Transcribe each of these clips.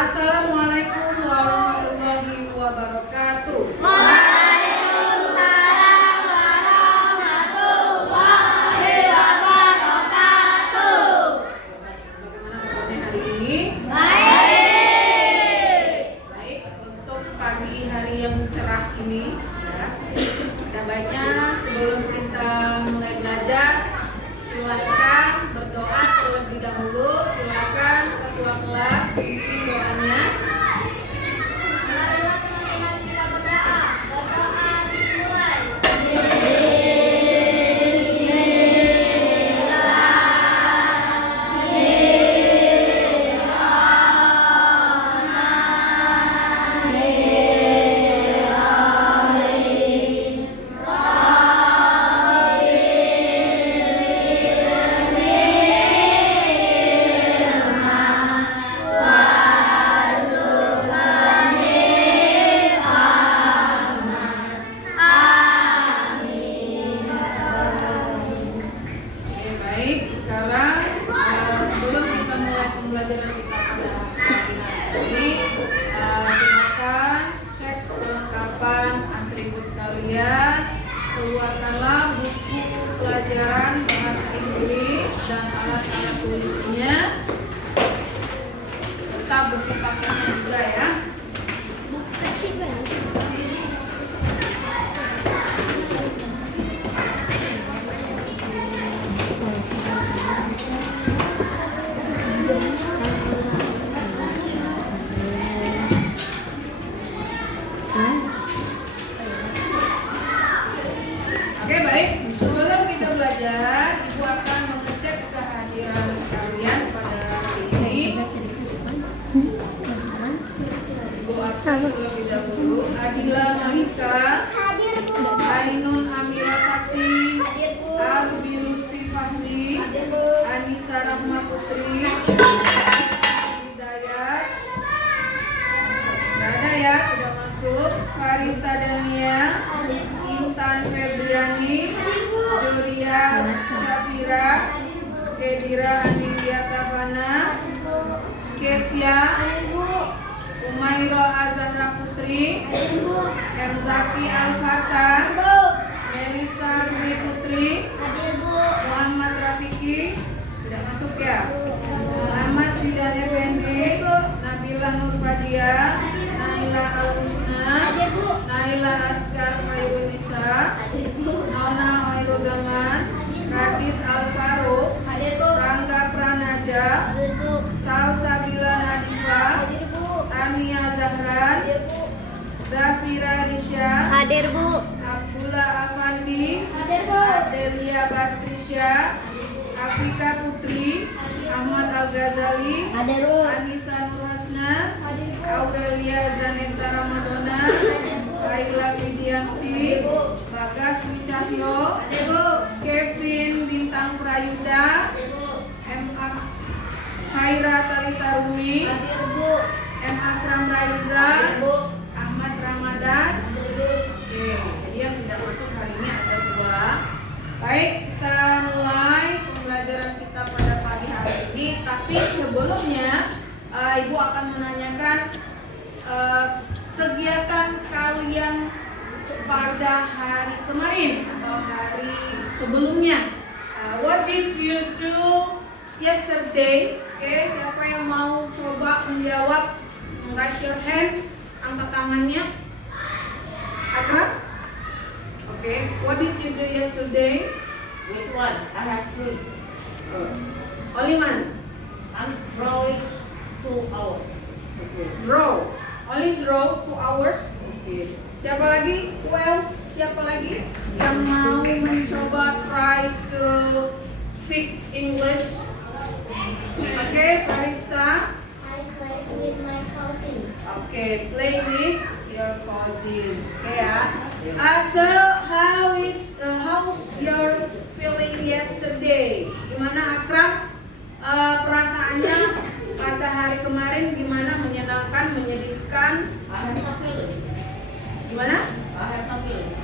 Assalamualaikum warahmatullahi wabarakatuh. Waalaikumsalam warahmatullahi wabarakatuh. Bagaimana kabarnya hari ini? Baik. Baik, untuk pagi hari yang cerah ini, ya, ada baiknya sebelum kita mulai belajar, silakan berdoa terlebih dahulu. Silakan ketua kelas pimpin doanya. Baik, sekarang sebelum kita mulai pembelajaran kita pada hari ini, silakan cek kelengkapan atribut kalian. Keluarkanlah buku pelajaran bahasa Inggris dan alat-alat tulisnya, serta buku paketnya juga ya. Oke, baik. Sebelum kita belajar, Ibu akan mengecek kehadiran kalian pada hari ini. Ibu akan terlebih dahulu. Adila Monika, Hadir, Bu. Ainun Amira Sakti, Hadir, Bu. Albi Lutfi Fahri, Hadir, Bu. Anissa Rahma Putri, Hidayat. Nggak ada ya, tidak masuk. Farista Dania, Intan Febriani, Joria Syafira, Kedira Anilia Tavana, Kesia, Umairo Azahra Putri, M. Zaki Al-Fatah, Melisa Dwi Putri, Muhammad Rafiki, tidak masuk ya. Muhammad Zidan Effendi, Nabila Nurfadia, Naila Al-Husna, Naila Askar Khairunisa, Nona Hoirozaman, Radit Al-Faruq, Rangga Pranaja, Salsabila Nadifa, Tania Zahran, Zafira Risha, Hadir, Bu. Abdullah Afandi, Hadir, Bu. Delia Batrisya, Afika Putri, Ahmad Al-Ghazali, Hadir, Bu. Anissa Nurhasna, Hadir, Bu. Aurelia Zaneta Ramadona, Kaila Widianti, Bagas Wicahyo, Hadir, Bu. Kevin Bintang Prayuda, M.A. Khaira Talita Rumi, Hadir, Bu. M. Akram Raiza, Ahmad Ramadan. Oke, jadi yang tidak masuk hari ini ada 2. Baik, kita mulai pembelajaran kita pada pagi hari ini. Tapi sebelumnya, Ibu akan menanyakan kegiatan kalian pada hari kemarin atau hari sebelumnya. What did you do yesterday? Oke, siapa yang mau coba menjawab? Raise your hand, angkat tangannya. Akram? Oke, what did you do yesterday? Which one? I have 3. Only one. I'm drawing 2 hours. Draw. Only draw 2 hours. Okay. Siapa lagi? Who else? Siapa lagi yang mau mencoba try to speak English? Oke, Farista. I play with my cousin. Oke, play with your cousin. Oke ya. So how's your feeling yesterday? Gimana Akram? Perasaannya pada hari kemarin gimana? Menyenangkan, menyedihkan? I have no feeling. Gimana? I have no feeling.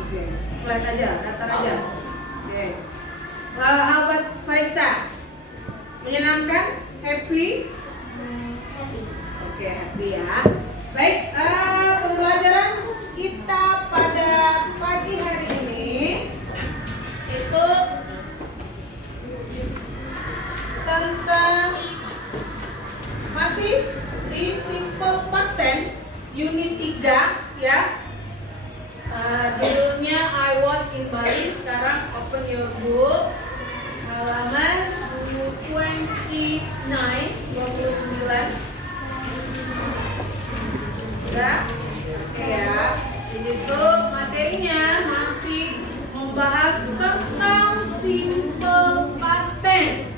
Oke, flat aja, datar aja. Oke. How about Farista? Menyenangkan? Happy? Happy. Oke, happy ya. Baik, pembelajaran kita pada pagi hari ini itu tentang masih di simple past tense unit 3 ya. Judulnya I was in Bali. Sekarang open your book halaman 29. Udah? Oke ya. Di situ materinya masih membahas tentang simple past tense.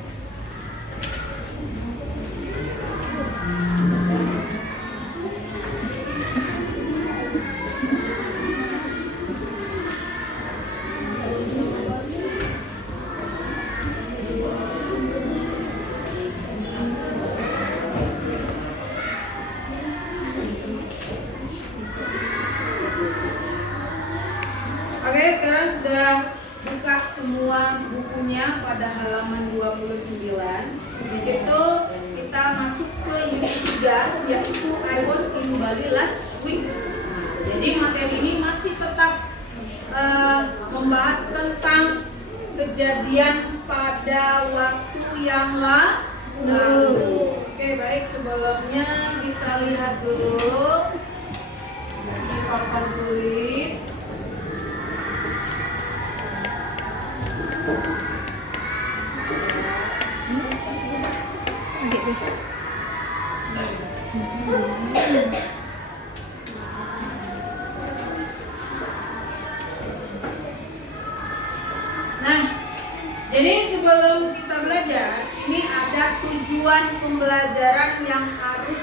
Oke, sekarang sudah buka semua bukunya pada halaman 29. Di situ kita masuk ke unit 3 yaitu I was in Bali last week. Jadi materi ini masih tetap membahas tentang kejadian pada waktu yang lalu. Oke, baik, sebelumnya kita lihat dulu di papan tulis. Nah, jadi sebelum kita belajar, ini ada tujuan pembelajaran yang harus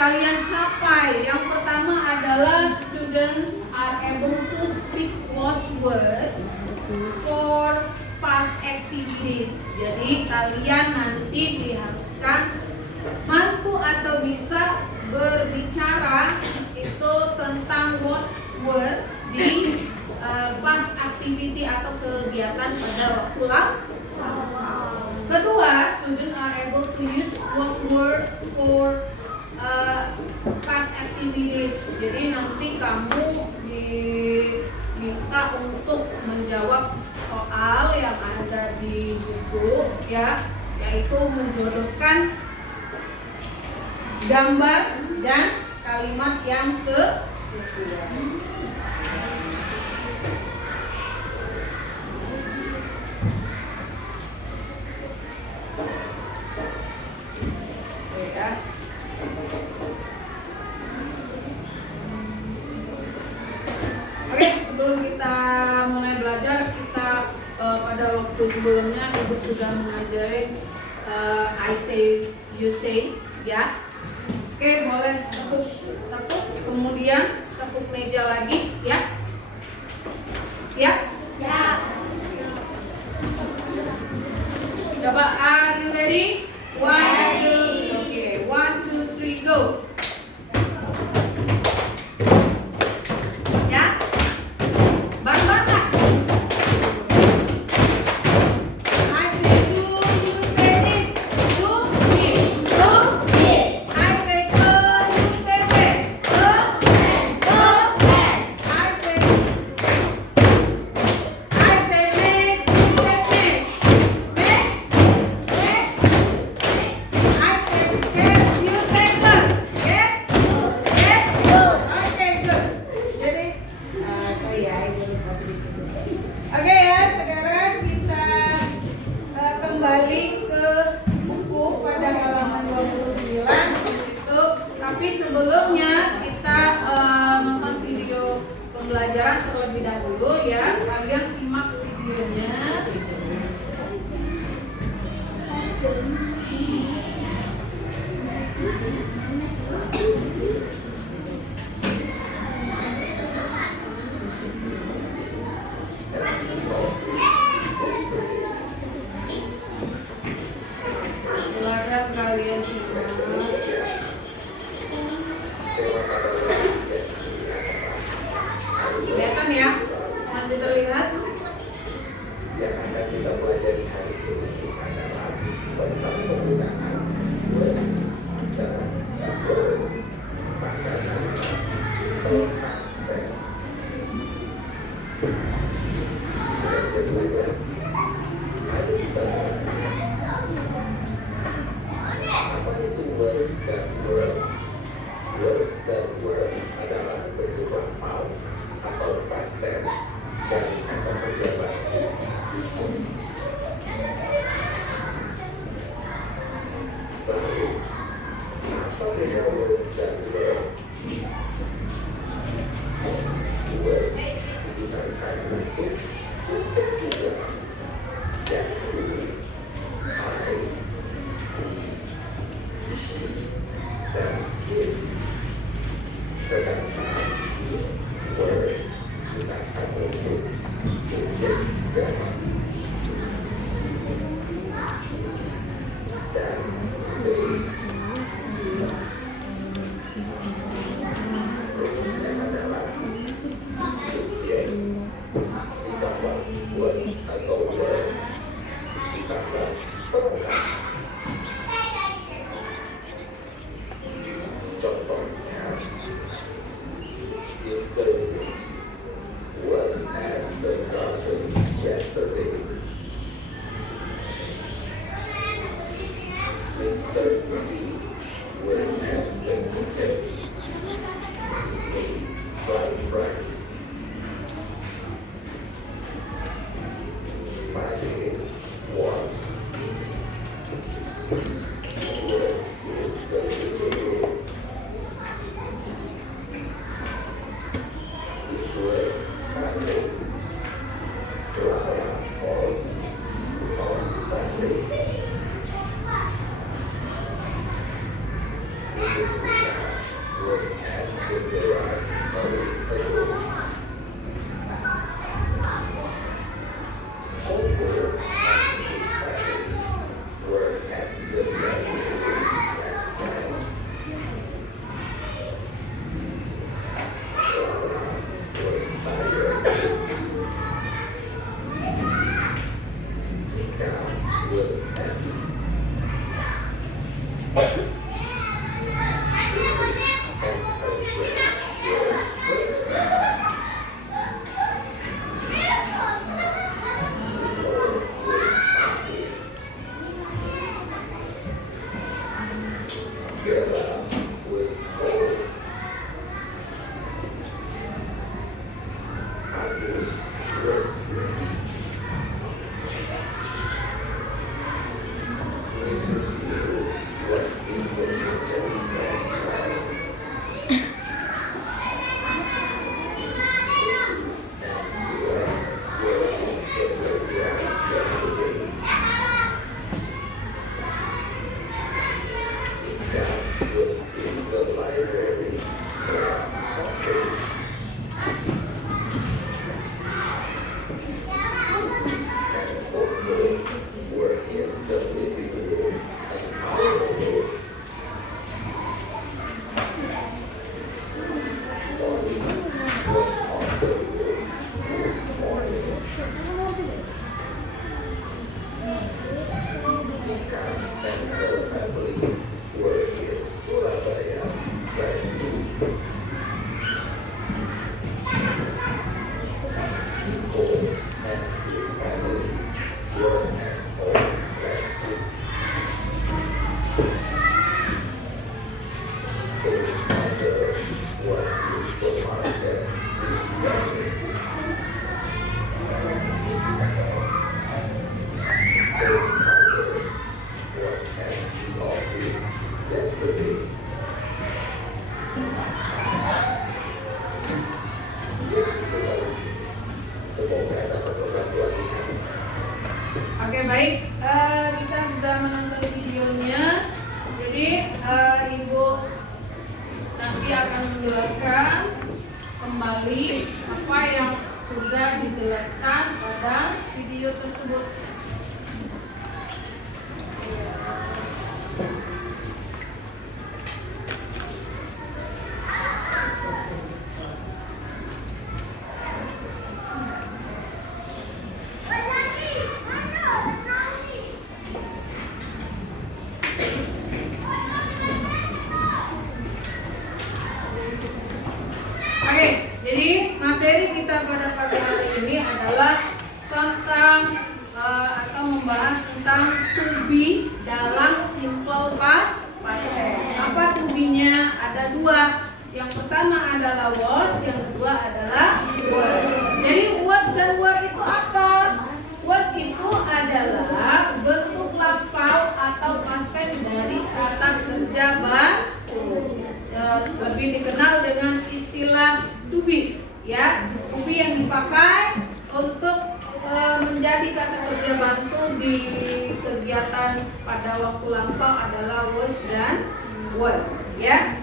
kalian capai. Yang pertama adalah students are able to speak lost word for past activities. Jadi kalian nanti diharuskan mampu atau bisa berbicara itu tentang lost word di past activity atau kegiatan pada waktu lalu. Kedua, students are able to use lost word for past activities. Jadi nanti kamu diminta untuk menjawab soal yang ada di buku ya, yaitu menjodohkan gambar dan kalimat yang sesuai. Oke, sebelum kita mulai belajar, kita pada waktu sebelumnya Ibu sudah mengajari I say, you say, ya. Oke, boleh tepuk, kemudian tepuk meja lagi, ya. Siap? Ya. Coba, are you ready? 1, 2, oke, 1, 2, 3, go. Ya, bareng-bareng. I say do, you say it. Do it. Do it. I say go, you say back. Go, go, back. I say make, you say make. Make, make. I say get, you say get. Get, get. Oke, good. Jadi, Oke ya, sekarang kita kembali ke buku pada halaman 29 di situ. Tapi sebelumnya kita nonton video pembelajaran terlebih dahulu ya. Kalian simak videonya. Silakan kalian simak. Kelihatan ya? Masih terlihat? Oke baik, kita sudah menonton videonya. Jadi Ibu nanti akan menjelaskan kembali apa yang sudah dijelaskan pada video tersebut. Oke, jadi materi kita pada pagi hari adalah tentang atau membahas tentang to be dalam simple past tense. Apa to be-nya? Ada dua. Yang pertama adalah was, yang kedua adalah were. Jadi was dan were itu apa? Was itu adalah bentuk lampau atau past tense dari kata kerja bantu. Lebih dikenal dengan istilah to be, ya. To be yang dipakai untuk menjadi kata kerja bantu di kegiatan pada waktu lampau adalah was dan were, ya.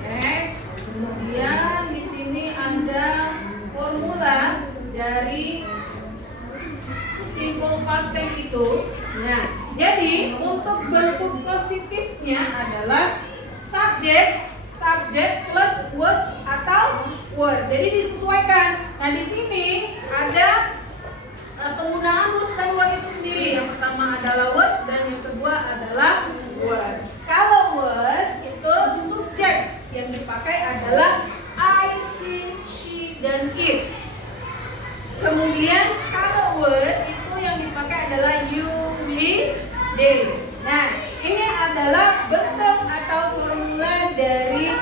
Next, kemudian di sini ada formula dari simple past tense itu. Nah, jadi untuk bentuk positifnya adalah subjek plus was atau were. Jadi disesuaikan. Nah, di sini ada penggunaan was dan were itu sendiri. Yang pertama adalah was dan yang kedua adalah were. Kalau was itu subjek, yang dipakai adalah I, he, she, dan it. Kemudian kalau were itu yang dipakai adalah you, we, they. Nah, ini adalah bentuk atau formula dari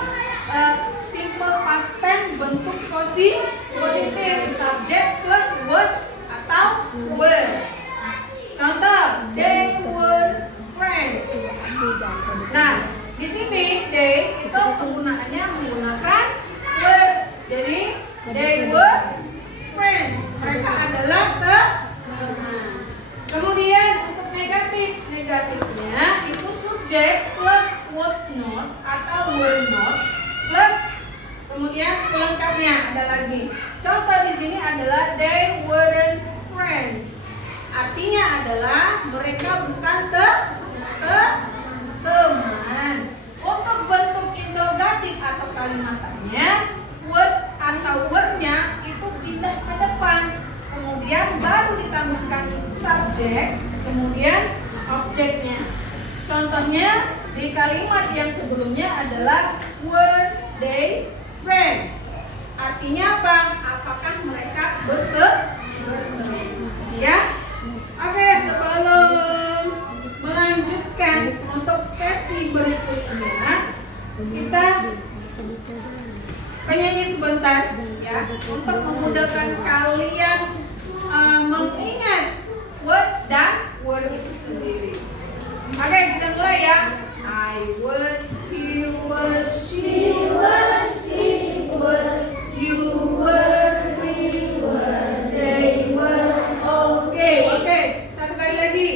simple past tense bentuk positif, subject plus was atau were. Contoh, they were friends. Nah, di sini they itu penggunaannya menggunakan were. Jadi they were friends. Mereka adalah teman. Kemudian untuk negatifnya itu subjek plus was not atau were not plus kemudian pelengkapnya ada lagi. Contoh di sini adalah they weren't friends. Artinya adalah mereka bukan teman. Untuk bentuk interrogatif atau kalimatnya was atau were-nya itu pindah ke depan. Kemudian baru ditambahkan subjek, kemudian objeknya. Contohnya di kalimat yang sebelumnya adalah were they friends. Artinya apa? Apakah mereka bertemu? Ya. Oke, sebelum melanjutkan untuk sesi berikutnya, kita penyanyi sebentar ya untuk memudahkan kalian mengingat was dan were itu sendiri. Oke, kita mulai ya. I was, he was, she was, it was, you were, we were, they were. Oke, satu kali lagi.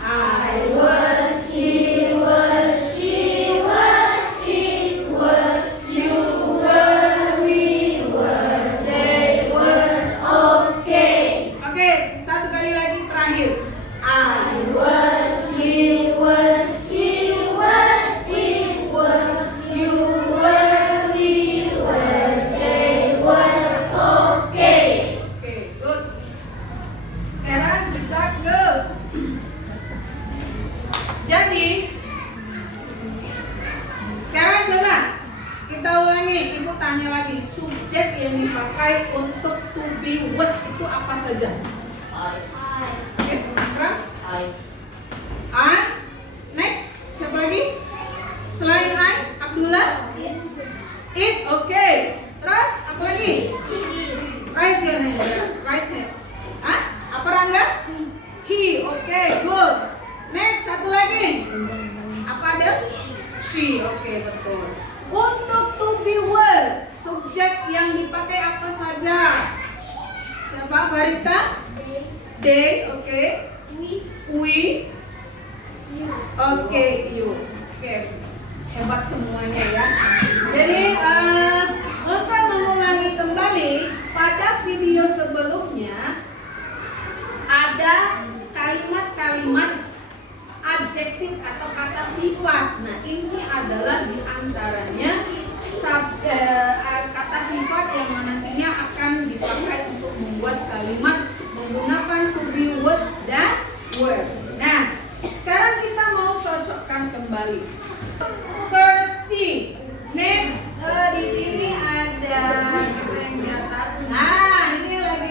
I was, he was, she was, it was, you were, we were, they were. Oke, satu kali lagi terakhir. I was, he was, she was, it was, you were, we were, they were. Oke, good. Sekarang kita ke. Jadi sekarang coba kita ulangi. Ibu tanya lagi, subjek yang dipakai untuk to be was itu apa saja? Oke, sekarang I. Next, siapa lagi? Selain I, Abdullah? It, oke. Terus apa lagi? Raise your hand. Raise hand. Apa Rangga? He, oke, good. Next, satu lagi. Apa ada? She, oke, betul. Untuk to be were, subjek yang dipakai apa saja? Siapa? Barista? They, oke. We, oke, you. Oke, hebat semuanya ya. Jadi untuk mengulangi kembali pada video sebelumnya ada kalimat-kalimat adjektif atau kata sifat. Nah, ini adalah diantaranya kata sifat yang nantinya akan dipakai untuk membuat kalimat menggunakan to be, was, dan were. Nah, sekarang kita mau cocokkan kembali. Thirsty. Next, di sini ada apa yang di atas. Nah, ini lagi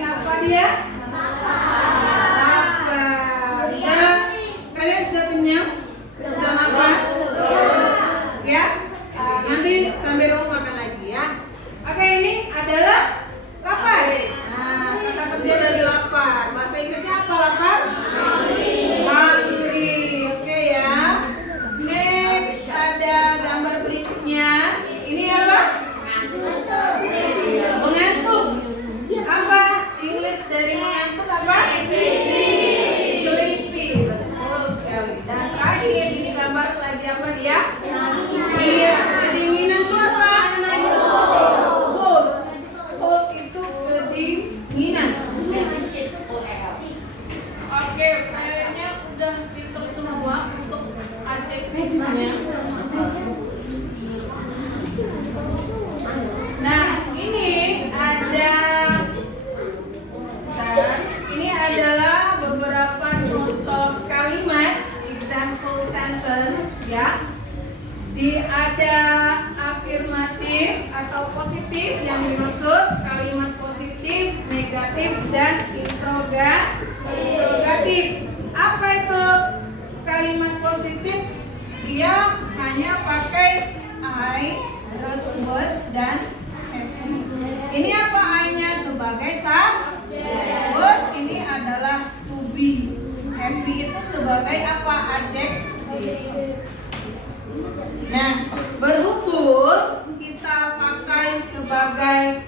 dari mengantuk apa? Sleepy. Betul sekali. Dan terakhir ini gambar lagi apa dia? Iya. Kedinginan itu apa? Cold. Cold itu kedinginan. Oke, kayaknya udah pinter semua untuk adjektifnya. Nah, ini adalah beberapa contoh kalimat, example sentence ya. Ada afirmatif atau positif yang dimaksud, kalimat positif, negatif dan interrogatif. Apa itu kalimat positif? Dia hanya pakai I, terus was dan happy. Ini apa I-nya? Sebagai subjek. Was ini adalah to be. Happy itu sebagai apa? Adjektif. Nah, berhubung kita pakai sebagai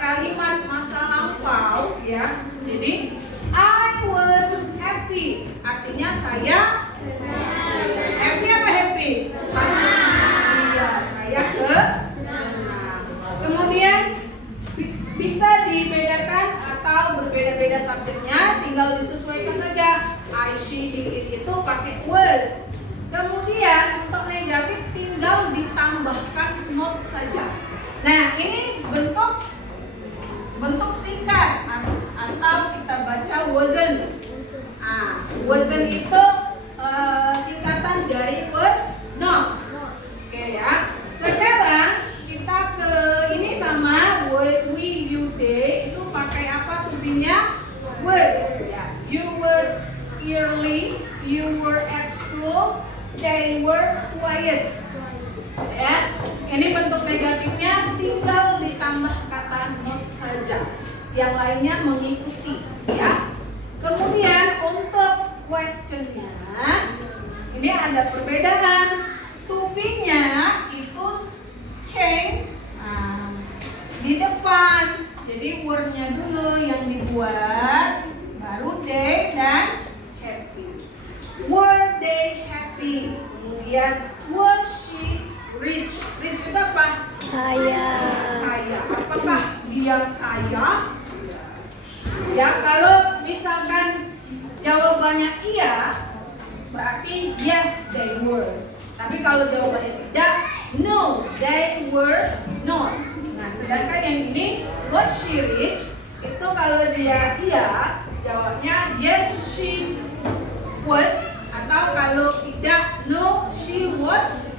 kalimat masa lampau ya. Jadi I was happy. Artinya saya happy apa happy? Iya, saya senang. Kemudian bisa dibedakan atau berbeda-beda subjeknya, tinggal disesuaikan saja. I, she, it itu pakai was. Kemudian untuk negatif tinggal ditambahkan not saja. Nah, ini bentuk singkat atau kita baca wasn't. Wasn't itu singkatan dari was not. Oke ya. Sekarang kita ke ini sama we, you, they itu pakai apa tubinya? Were. Ya. You were early, you were at school, they were quiet. Ya. Ini bentuk negatifnya tinggal ditambah kata not saja. Yang lainnya mengikuti, ya. Kemudian untuk questionnya, ini ada perbedaan. To be-nya itu change di depan. Jadi word-nya dulu yang dibuat, baru they dan happy. Were they happy? Kemudian was she rich? Rich itu apa? Kaya. Kaya. Apakah dia kaya? Ya, kalau misalkan jawabannya iya, berarti yes they were. Tapi kalau jawabannya tidak, no they were not. Nah, sedangkan yang ini was she rich, itu kalau dia iya, jawabnya yes she was, atau kalau tidak no she was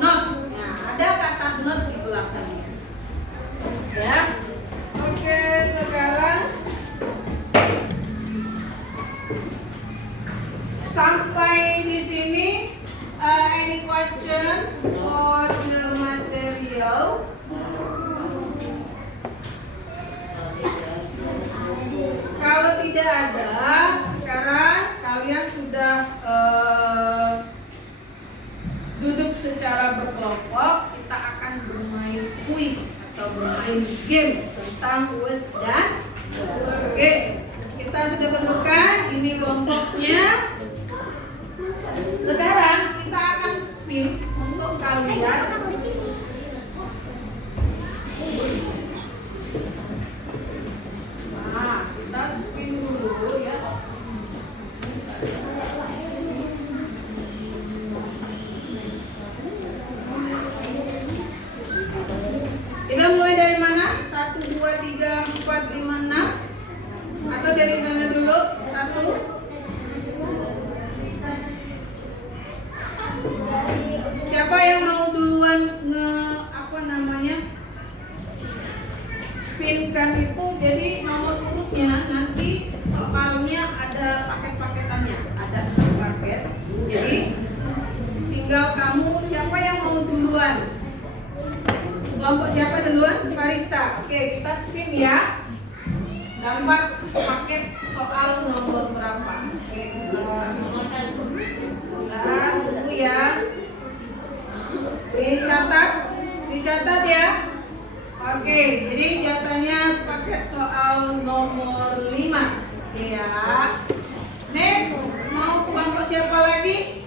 not. Nah, ada kata not di belakangnya. Ya. Oke, sekarang sampai di sini, any question for the material? Kalau tidak ada, sekarang kalian sudah duduk secara berkelompok. Kita akan bermain quiz atau bermain game tentang was dan were. Oke, kita sudah tentukan ini kelompoknya. Sekarang kita akan spin untuk kalian. Nah, kita spin dulu ya. Kita mulai dari mana? 1, 2, 3, 4, 5, 6. Atau dari sana dulu? 1. Siapa yang mau duluan spinkan itu? Jadi nomor urutnya nanti soalnya ada paket-paketannya, ada paket. Jadi tinggal kamu siapa yang mau duluan? Kelompok siapa duluan? Farista. Oke, kita spin ya. Gambar paket soal nomor berapa? Oke, tunggu ya. Dicatat ya. Oke, jadi jatuhnya paket soal nomor 5. Oke ya. Next, mau kelompok siapa lagi?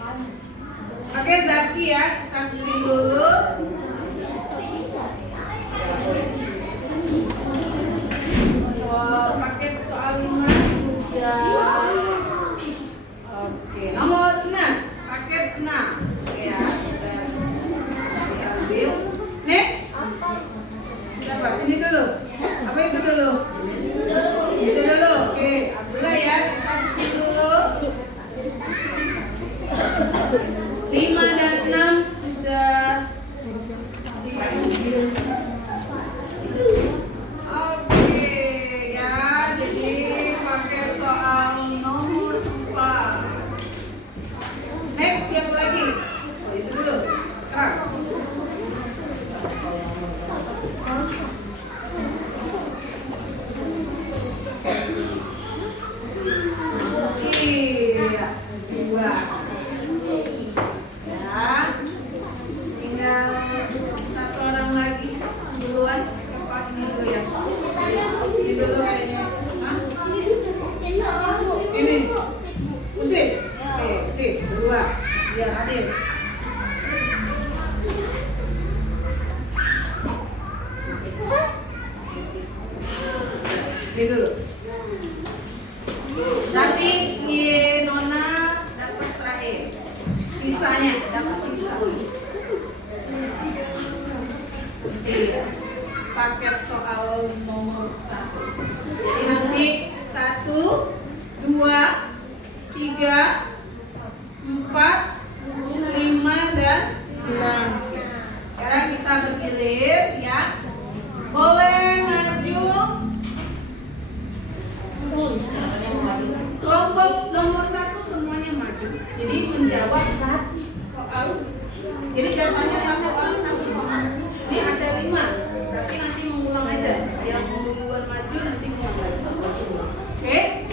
Oke, Zaki ya, kita screen dulu. Paket soal 5 sudah. Oke, nomor 6, paket 6. Oke ya, sudah diambil. Next. Siapa? Sini dulu. Apa itu dulu? Itu dulu. Oke, Abdullah ya. Kita skip dulu. 5 dan 6 sudah diambil. Oke ya, jadi pakai soal nomor 4. Next, siapa lagi? Oh, itu dulu. Sekarang. Iya, 2. Ya, tinggal satu orang lagi duluan. Siapa ini dulu ya? Ini dulu kayaknya. Hah? Ini. Usit. Oke, usit. 2. Biar adil. Ini dulu. Nanti Nona dapat terakhir. Sisanya dapat sisa. Iya. Paket soal nomor 1. Jadi nanti 1, 2, 3, 4, 5 dan 6. Sekarang kita bergilir ya. Boleh maju. Kelompok nomor 1 semuanya maju. Jadi menjawab soal. Jadi jawabannya satu orang satu soal. Ini ada 5. Berarti nanti mengulang aja. Yang duluan maju nanti ngulang lagi. Oke?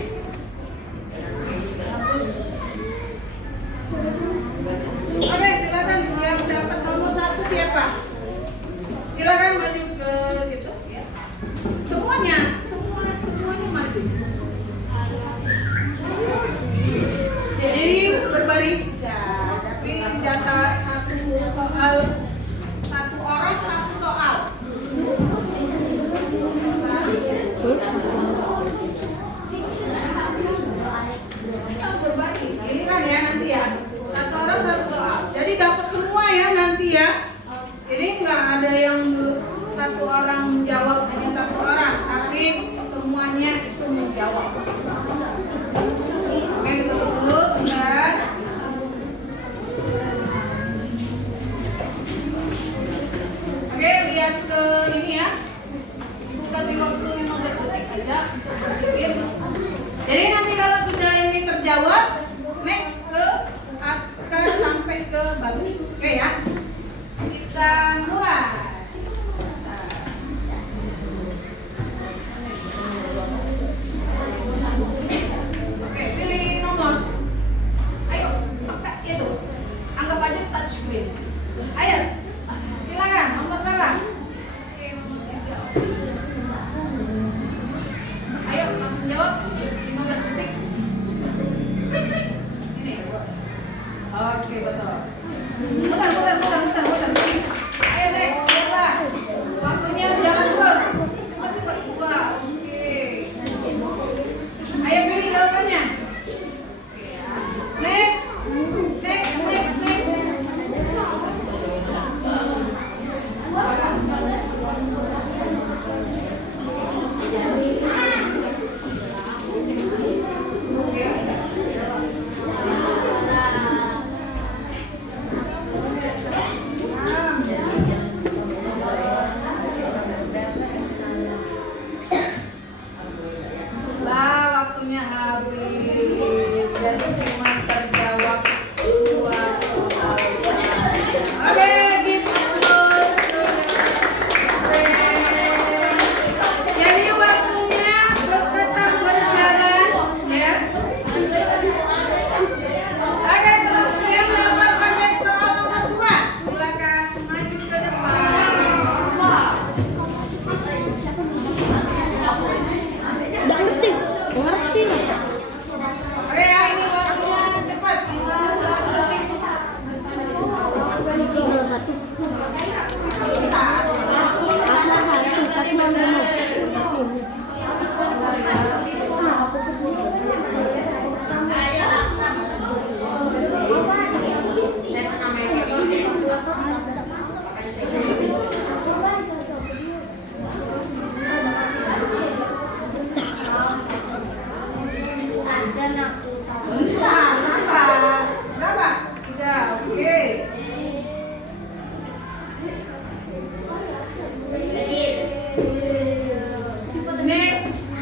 Oke, silakan yang dapat nomor 1 siapa? Silakan maju ke situ ya. Semuanya maju. Jadi berbaris ya, tapi jatah satu soal, satu orang satu soal. Berbaris, ini kan ya nanti ya, satu orang satu soal. Jadi dapat semua ya nanti ya. Ini nggak ada yang satu orang menjawab hanya satu orang, tapi semuanya itu menjawab. Oke, dulu bentar. Oke, lihat ke ini ya. Ibu kasih waktu 15 detik aja untuk berpikir. Jadi nanti kalau sudah ini terjawab, next ke Askar sampai ke Bagus. Oke ya. Kita mulai. Oke, pilih nomor. Ayo, pakai itu. Anggap aja touch screen. Ayo, silakan. Nomor berapa? Oke, nomor 3. Ayo, langsung jawab. 15 detik. Dan aku sama. Bentar, sabar. Berapa? 3, oke. Next.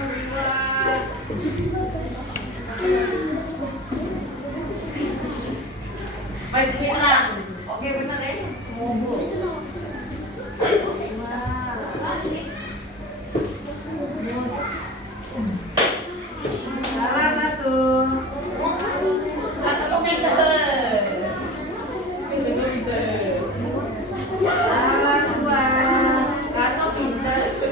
Baik, sini tenang. Oke, benar ya? Mobil. Salah satu. Atau pinter. Salah 2. Atau pinter. 1.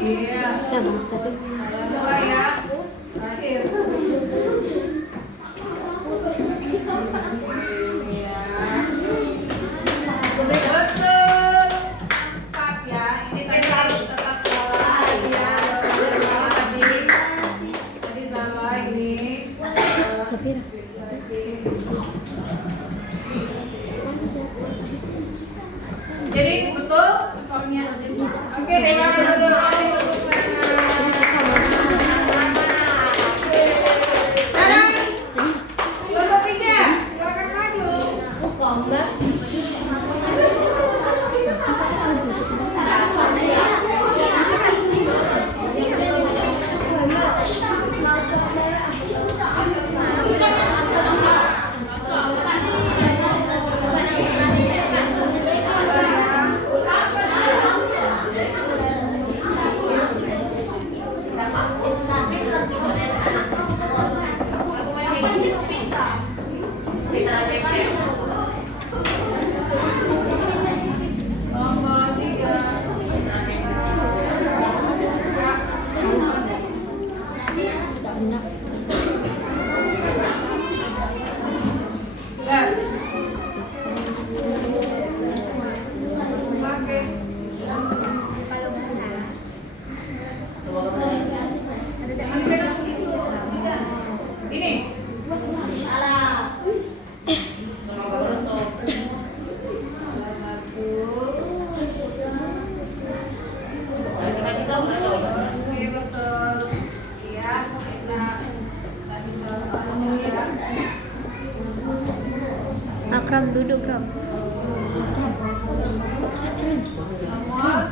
Iya. Ya bang satu. Salah 2 ya. Terakhir. Iya. Betul. 4 ya. Ini tadi harus tetap salah ya. Salah tadi. Tadi salah ini. Sapira. Jadi betul skornya. Oke, dengan dulu. Sekarang kelompok 3, silakan maju. Kelompok 3. Lihat. Oke. Ini. Oke, betul. Iya, kita tadi sama-sama ya. Akram duduk Kram. Nomor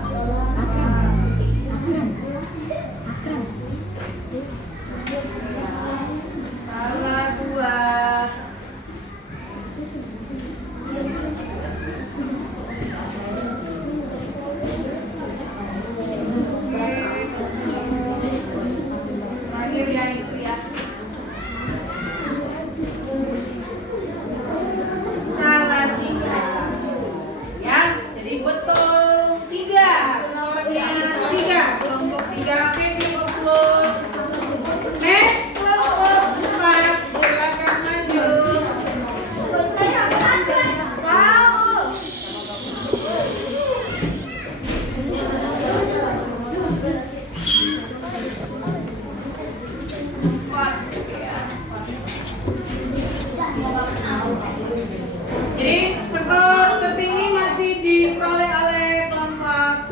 salah 2. Terakhir ya itu ya. Salah 3. Ya, jadi betul 3. Skornya 3. Kelompok 3 oke fokus. Next kelompok 4. Silakan maju. Jadi skor tertinggi masih diperoleh oleh kelompok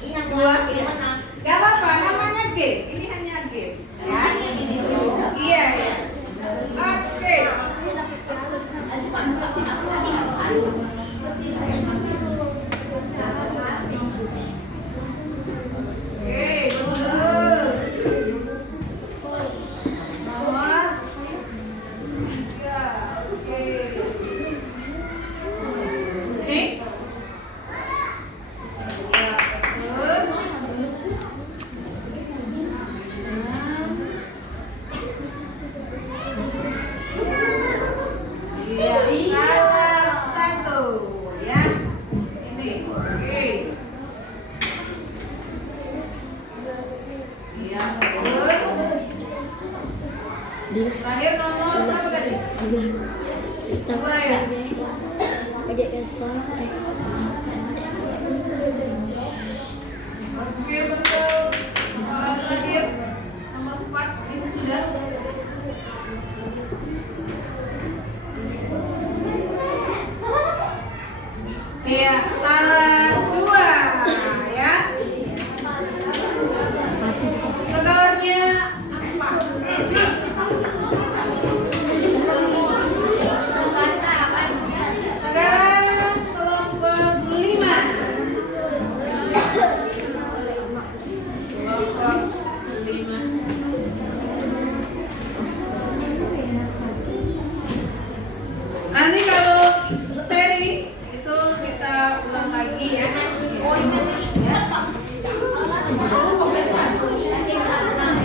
Ingat 2 ini ya. mana? Gak apa-apa, namanya game. Ini hanya game. Ya. Iya. Ya. Oke. Oke, betul. Nomor 3. Oke. Ini. Ya, betul. Iya, salah 1 ya. Ini, oke. Iya, betul. Dia. Terakhir nomor apa tadi? Dia. Dua ya? Ajak ke sekolah. Oke, betul. Terakhir nomor 4 itu sudah. Iya, salah 2.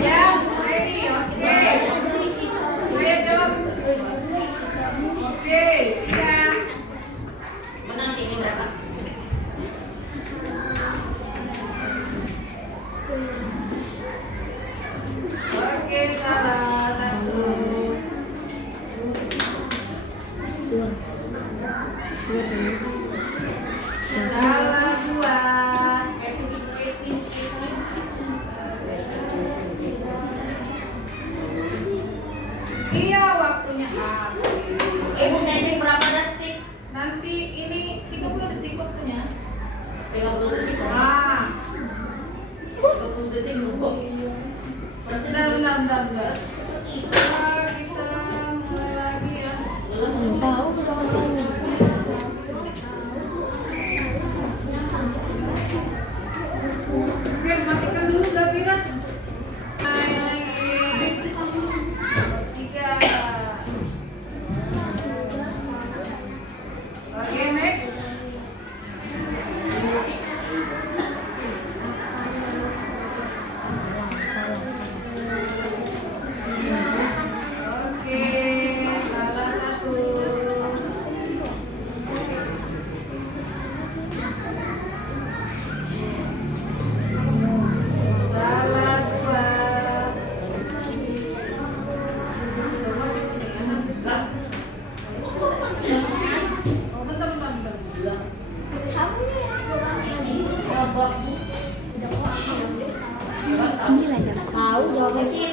Ya, ready, oke. Saya jawab. Oke, iya. Menang sih ini berapa? Oke, salah satu. Dua. Dua dulu. Salah dua. Iya, waktunya habis. Ibu setting berapa detik? Nanti ini 30 detik waktunya. 30 detik. Ah, 30 detik nunggu. bentar. Kita mulai lagi ya. Tahu aku jangan tahu. Oke, matikan dulu Zafira. Tiga. Oke, next. Oke, salah satu. Salah dua. Oh, bentar. Inilah jam tahu jawabannya.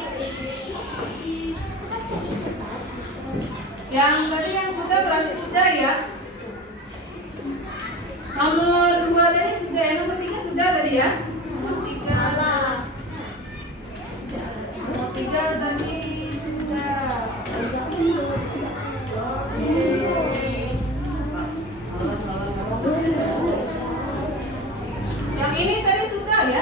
Yang tadi yang sudah berarti sudah ya. Nomor 2 tadi sudah ya, nomor 3 sudah tadi ya. Nomor 3 tadi sudah. Yang ini tadi sudah ya.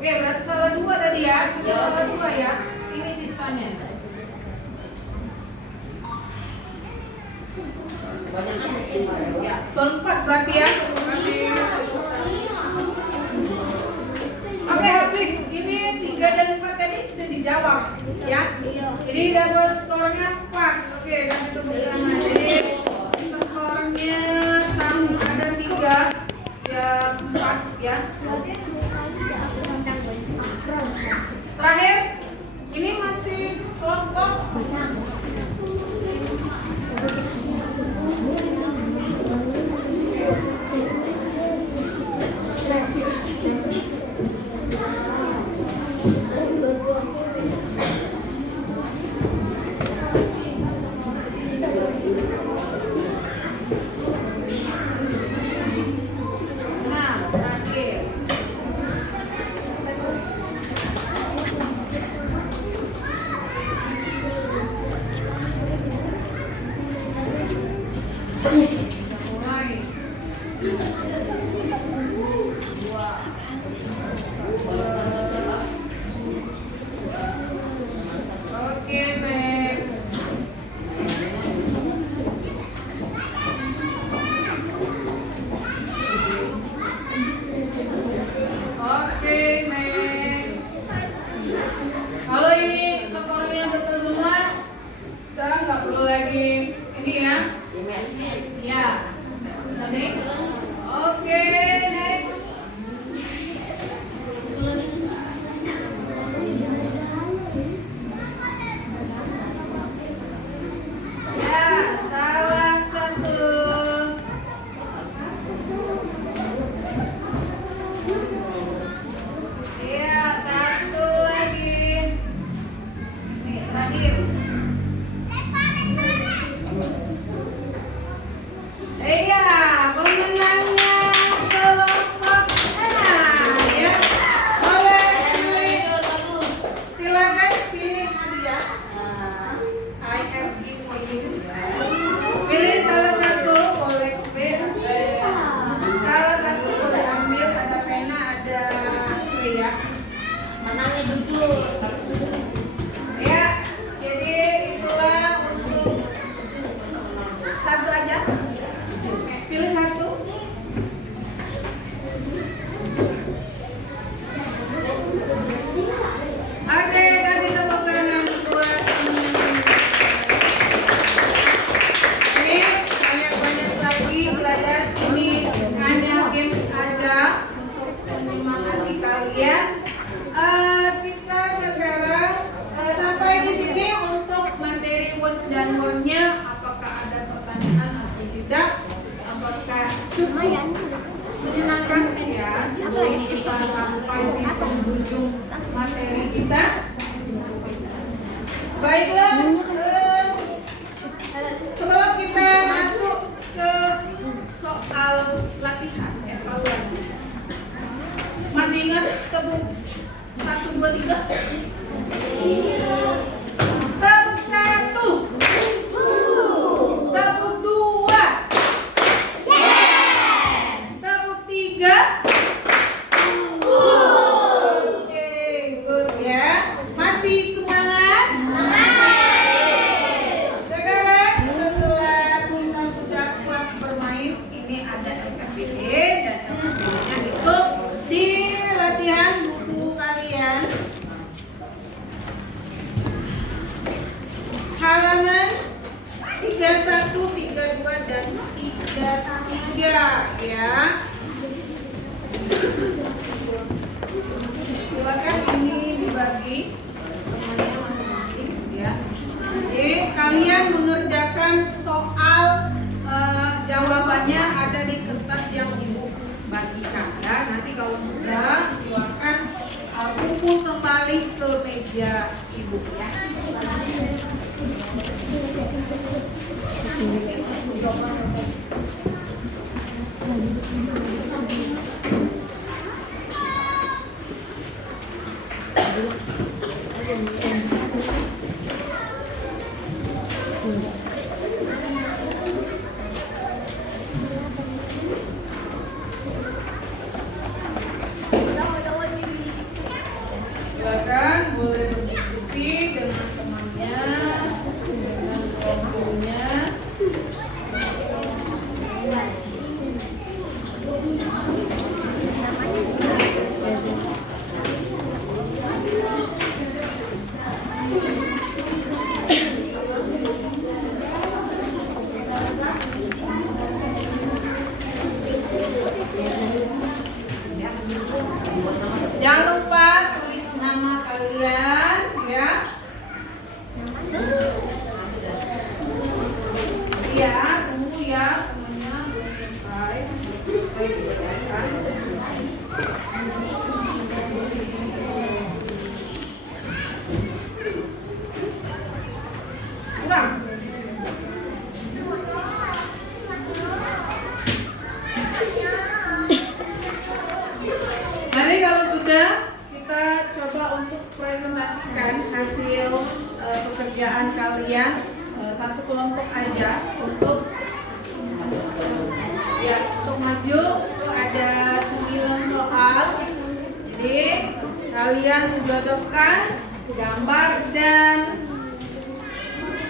Oke, berarti salah 2 tadi ya. Sudah salah 2 ya. Ini sisanya. Ya, keempat berarti ya. Oke, habis. Ini 3 dan 4 tadi sudah dijawab ya. Jadi double skornya 4. Oke, dan itu pertama. Jadi skornya sama, ada 3 ya 4 ya. Terakhir, ini masih kelompok terakhir. Mulai. Oke, next. Oke, next. Kalau ini skornya betul semua, kita nggak perlu lagi ini ya. Ya. Tadi. Oke, next. Ya, salah satu. Ya, satu lagi. Ini terakhir. Iya, pemenangnya ke nomornya. Apakah ada pertanyaan atau tidak? Apakah cukup menyenangkan ya sebelum kita sampai di penghujung materi kita? Baiklah, sebelum kita masuk ke soal latihan evaluasi, masih ingat tepuk 1, 2, 3? Tepuk 1, tepuk 2, tepuk 3. Oke, good ya. Masih semangat? Sekarang setelah kita sudah puas bermain, ini ada LKPD dan LKPD-nya itu di latihan buku kalian. Halaman 31, 32 dan 33 ya. Silakan ini dibagi semuanya masing-masing ya. Jadi kalian mengerjakan soal jawabannya ada di kertas yang ibu bagikan ya. Nanti kalau sudah silakan kumpul kembali ke meja ibu ya. Silakan boleh berdiskusi dengan temannya, dengan kelompoknya. Jangan lupa tulis nama kalian ya. Iya, tunggu ya semuanya belum selesai. Saya dibacakan. Kurang. Nanti kalau sudah kita coba untuk presentasikan hasil pekerjaan kalian satu kelompok aja untuk ya untuk maju itu ada 9 soal. Jadi kalian jodohkan gambar dan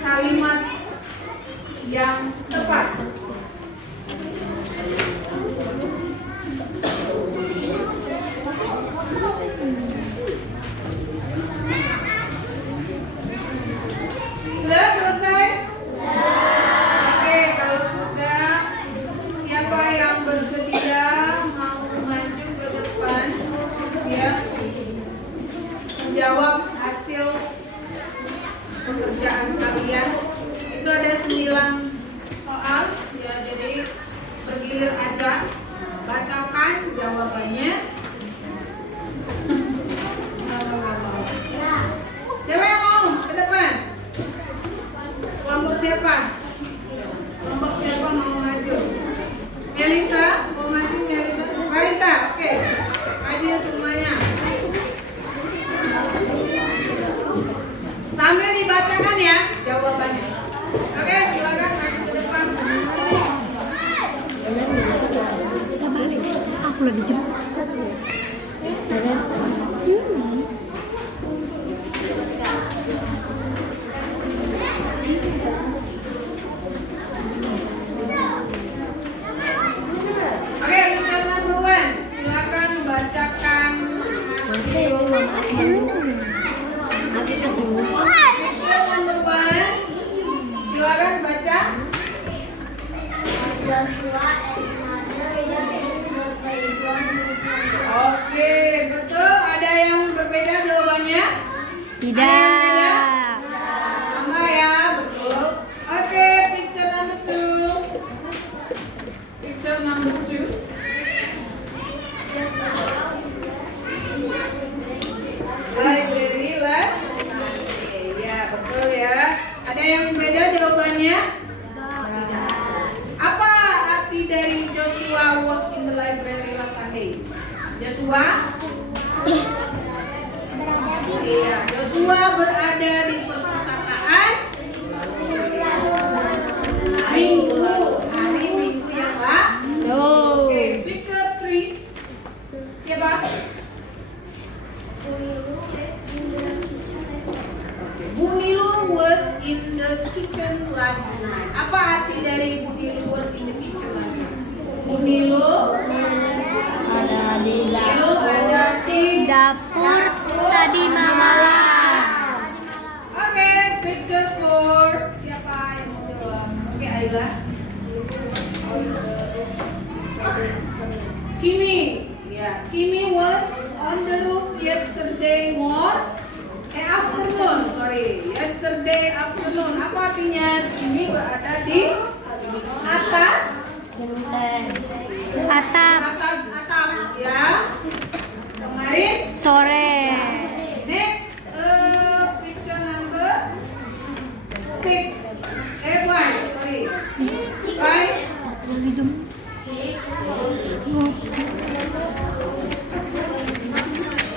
kalimat yang tepat. Sudah selesai? Oke, kalau sudah, siapa yang bersedia mau maju ke depan ya menjawab hasil pekerjaan kalian. Itu ada 9 soal ya, jadi bergilir aja, bacakan jawabannya. Siapa yang mau ke depan? Kelompok siapa? Kelompok siapa mau maju? Melisa, mau maju Melisa? Marisa, oke. Maju semuanya. Sambil dibacakan ya jawabannya. Oke, silakan maju ke depan. Aku lagi jemput. Oke, teman-teman duluan. Silakan bacakan hasil. Teman-teman, silakan baca. Joshua and mother Oke, betul. Ada yang berbeda jawabannya? Tidak. Sama ya, betul. jawabannya? Apa arti dari Joshua was in the library last Sunday? Joshua? Iya, Joshua berada di perpustakaan hari Minggu ya Pak. Oke, picture 3. Siapa? Bu Nilu was in the kitchen last night. Apa arti dari Bu Nilu was in the kitchen last night? Bu Nilu Ada di Nilu ada di dapur tadi malam. Oke, picture 4. Siapa yang mau jawab? Oke, Ayla. Kimi. Ya, Kimi was on the roof yesterday afternoon. Yesterday afternoon. Apa artinya? Kimi berada di atas Atap atap ya. Kemarin sore. next picture number 6. Why? Sorry. Why?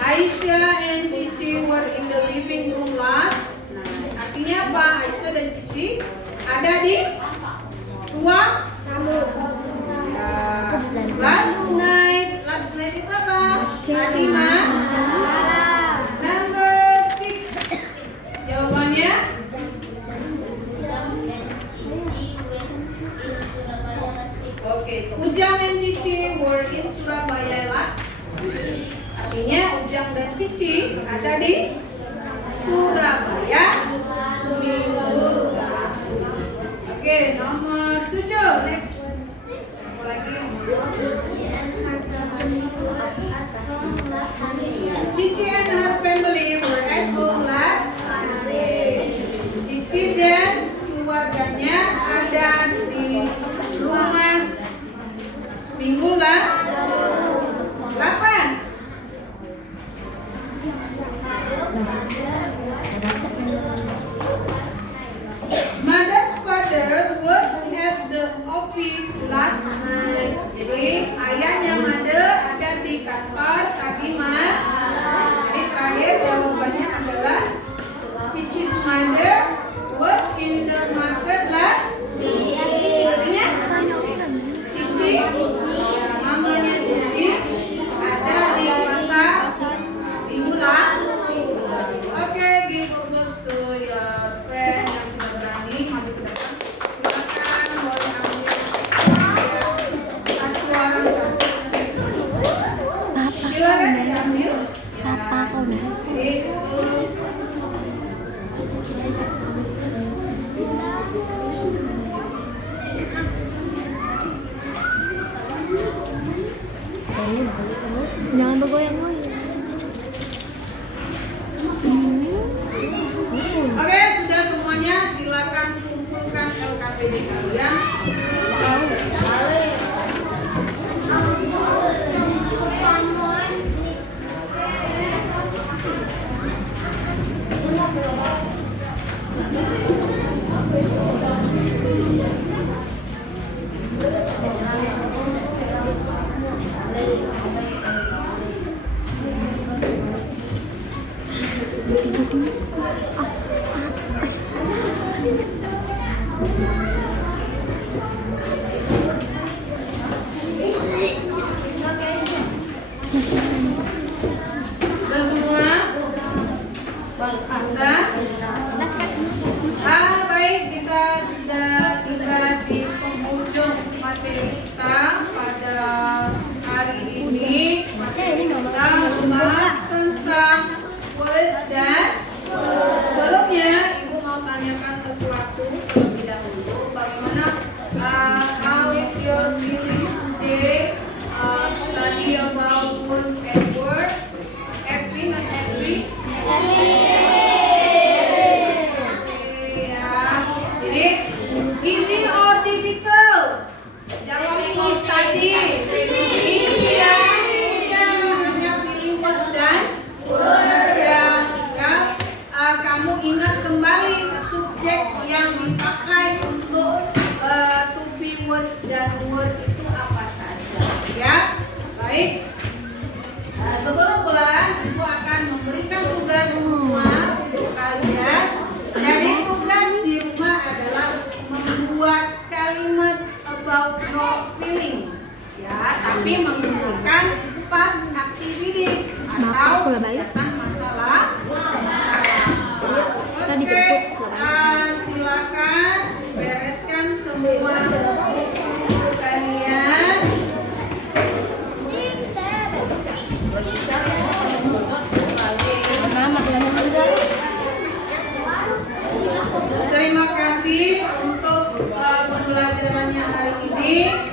Aisyah and Cici were in the living room last. Nah, artinya apa? Aisyah dan Cici ada di ruang tamu. Last night itu apa? Tadi number 6. Jawabannya? Oke, Ujang dan Cici were in Surabaya last. Artinya Ujang dan Cici ada di Surabaya minggu lalu. Oke, nomor 7. Next. Apa lagi? Cici and her family were at home last Sunday. Cici dan keluarganya ada di rumah minggu lalu. 8. Mother's father was at the office last night. Jadi ayahnya Mother ada di kantor tadi malam. Jadi terakhir jawabannya adalah Cici's mother was in the market last. Artinya Cici, mamanya Cici ada di pasar minggu lalu. Oke, give applause to your friend yang sudah berani maju ke depan. Silakan boleh ambil satu orang satu. Silakan diambil. Papa kau nih. Itu. Jangan bergoyang-goyang. Oke, sudah semuanya. Silakan kumpulkan LKPD kalian. Sudah semua? Sudah? Baik, kita sudah tiba di penghujung materi kita pada hari ini. Materi kita membahas tentang voice dan sebelumnya Ibu mau tanyakan sesuatu terlebih dahulu. Bagaimana how is your feeling today? Study about voice and word. Happy, not happy? Jadi, easy or difficult? Jawab please tadi. Easy ya. Hanya pilih voice dan word ya. Kamu ingat kembali subjek yang dipakai untuk Baik. Sebelum pulang, Ibu akan memberikan tugas semua untuk kalian. Jadi tugas di rumah adalah membuat kalimat about no feelings, ya, tapi menggunakan past activities atau kegiatan masalah. Tadi Oke, jemput. silakan bereskan semua buku kalian. Terima kasih untuk pembelajarannya hari ini.